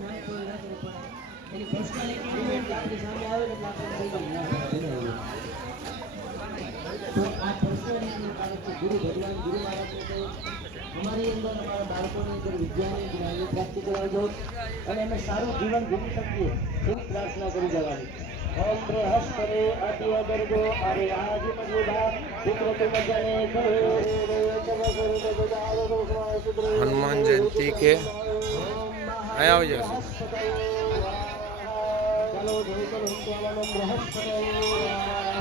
गुरु भगवान गुरु महाराज ने हमारी अंदर हमारा बालकों ने अंदर विज्ञान ज्ञान प्राप्त करावो અને અમે સારું જીવન જીવી શકીએ એવી પ્રાર્થના કરી જવાની ઓમ બૃહસ્પતિ અતિવર્ગો અરે આજ મજુદા પુત્ર તુમ જને हनुमान जयंती के आया हो जाए चलो देवकर हमको वाला Brihaspati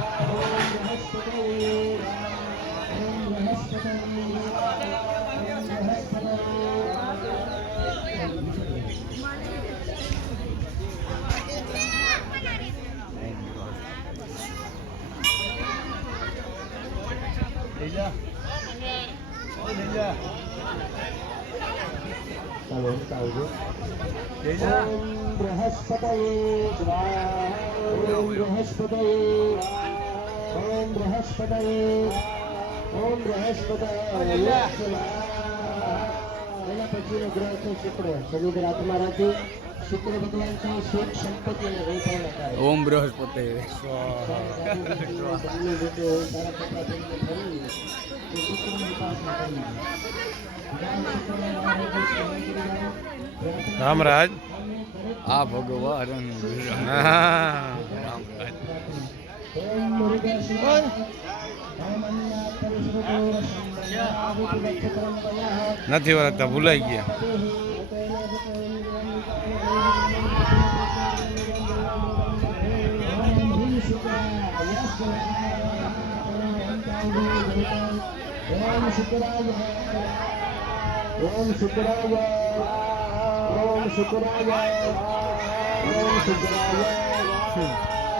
Kalau tahu Om Brahspataye Swaha Om Brahspataye Om Brahspataye Om Brahspataye એના પછીનો ગ્રહ છે શુક્ર શનિ રાતમાં રાખી શુક્ર ભગવાન છે સુખ સંપત્તિ અને વૈભવ કરે ओम बृहस्पति रामराज आ भगवान નથી વળગતા ભૂલાઈ ગયા ओम शुक्राय ओम शुक्राय ओम शुक्राय ओम शुक्राय ओम शुक्राय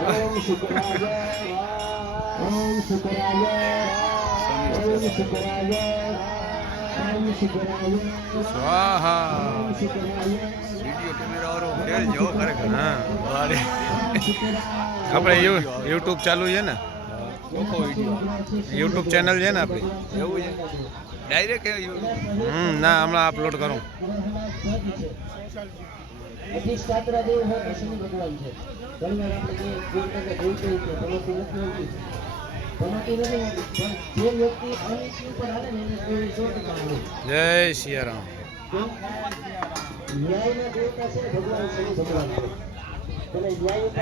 ओम शुक्राय ओम शुक्राय ओम शुक्राय स्वाहा ओम शुक्राय वीडियो कैमरा वाળો ફેલ જો ખરેખર હા વારે આપણે YouTube ચાલુ છે ને YouTube ચેનલ છે ને આપણી એવું છે ડાયરેક્ટ ના હમણાં અપલોડ કરું અધિષ્ઠાતા દેવ હોય શનિ ભગવાન છે ઘણીવાર આપણે જે જોઈ છે પનોતી નથી જે વ્યક્તિ અનિશ્ચિત ઉપર હાલે ને એને કોઈ 100% આવે જય સિયારામ ન્યાયના દેવતા છે ભગવાન શનિ ભગવાન છે તમે ન્યાય ઉપર